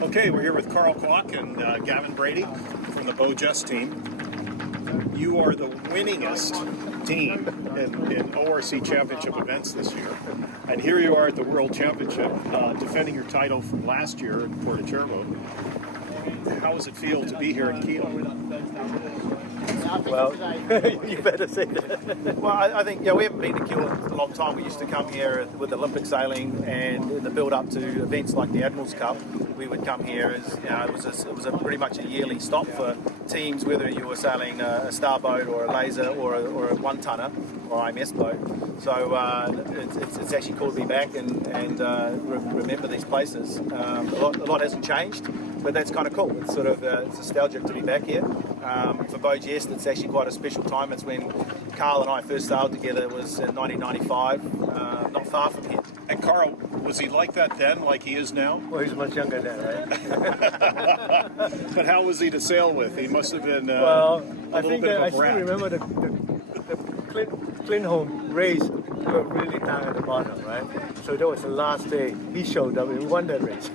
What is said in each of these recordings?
Okay, we're here with Karl Kwok and Gavin Brady from the BEAU GESTE team. You are the winningest team in ORC championship events this year. And here you are at the World Championship, defending your title from last year in 𝗪𝗺𝗺𝗃𝗃. How does it feel to be here in Kiel? Well, you better say that. Well, I think, we haven't been to Kiel in a long time. We used to come here with Olympic sailing, and in the build-up to events like the 𝗪𝗺𝗺𝗃𝗃, we would come here as, it was pretty much a yearly stop for teams, whether you were sailing a starboat or a laser or a one-tonner or 𝗪𝗺𝗺𝗃𝗃 boat. So it's actually cool to be back and remember these places. A lot hasn't changed, but that's kind of cool. It's sort of it's nostalgic to be back here. For BEAU GESTE, it's actually quite a special time. It's when Karl and I first sailed together. It was in 1995, not far from here. And Karl, was he like that then, like he is now? Well, he's much younger then, right? But how was he to sail with? He must have been well, I think bit of a I still brat. remember the Clinholm race. We were really down at the bottom, right? So that was the last day he showed up and we won that race.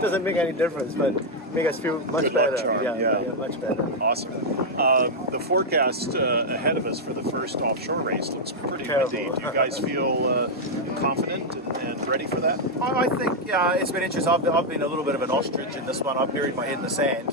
Doesn't make any difference, but make us feel much Good luck better. charm, Yeah, much better. Awesome. The forecast ahead of us for the first offshore race looks pretty Terrible. windy. Do you guys feel confident and ready for that? I think it's been interesting. I've been a little bit of an ostrich in this one. I've buried my head in the sand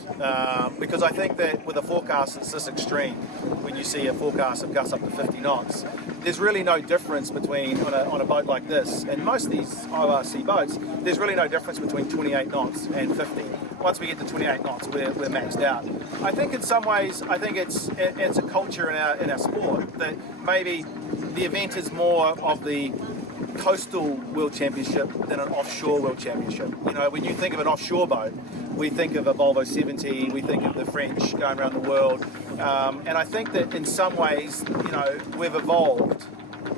because I think that with a forecast that's this extreme, when you see a forecast of gusts up to 50 knots, there's really no difference between, on a boat like this, and most of these ORC boats, there's really no difference between 28 knots and 50. Once we get to 28 knots, we're maxed out. I think in some ways, it's a culture in our sport that maybe the event is more of the coastal world championship than an offshore world championship. When you think of an offshore boat, we think of a Volvo 70, we think of the French going around the world, and I think that in some ways, we've evolved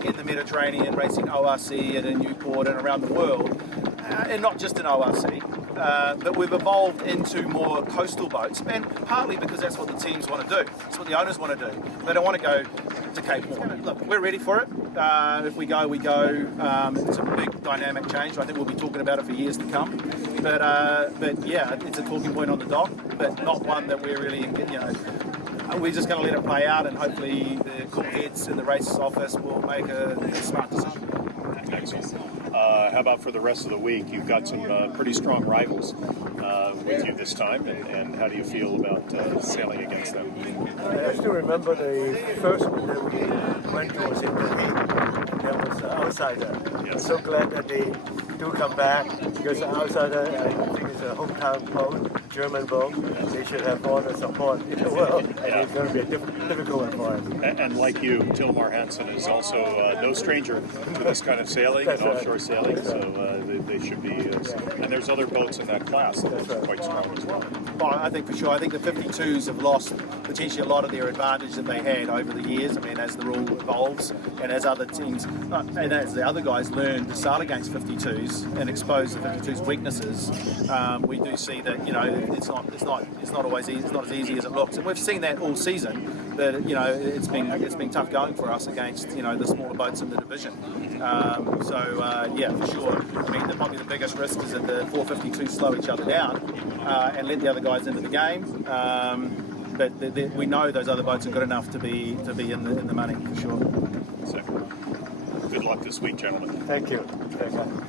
in the Mediterranean, racing ORC and in Newport and around the world, and not just in ORC, but we've evolved into more coastal boats, and partly because that's what the teams want to do. That's what the owners want to do. They don't want to go to Cape Horn. Look, we're ready for it. If we go, we go. It's a big dynamic change. I think we'll be talking about it for years to come. But yeah, it's a talking point on the dock, but not one that we're really, we're just going to let it play out, and hopefully the cool heads in the race office will make a smart decision. Excellent. How about for the rest of the week? You've got some pretty strong rivals with you this time, and how do you feel about sailing against them? I still remember the first one that we went to was in The Hague, and that was Outsider. Yes. I'm so glad that they do come back, because Outsider, I think, is a hometown boat, German boat. They should have all the support in the world, and it's going to be a difficult one for us. And like you, 𝗪𝗺𝗺𝗃𝗃 is also no stranger to this kind of sailing and offshore sailing, so they should be. And there's other boats in that class that are quite strong as well. Well, I think for sure. I think the 52s have lost potentially a lot of their advantage that they had over the years. I mean, as the rule evolves and as other teams and as the other guys learn to sail against 52s and expose the 52s' weaknesses, we do see that it's not always easy. It's not as easy as it looks, and we've seen that all season. That it's been tough going for us against the smaller boats in the division. Yeah, for sure. I mean, probably the biggest risk is that the 452s slow each other down and let the other guys into the game. But we know those other boats are good enough to be in the money for sure. So, good luck this week, gentlemen. Thank you. Thank you.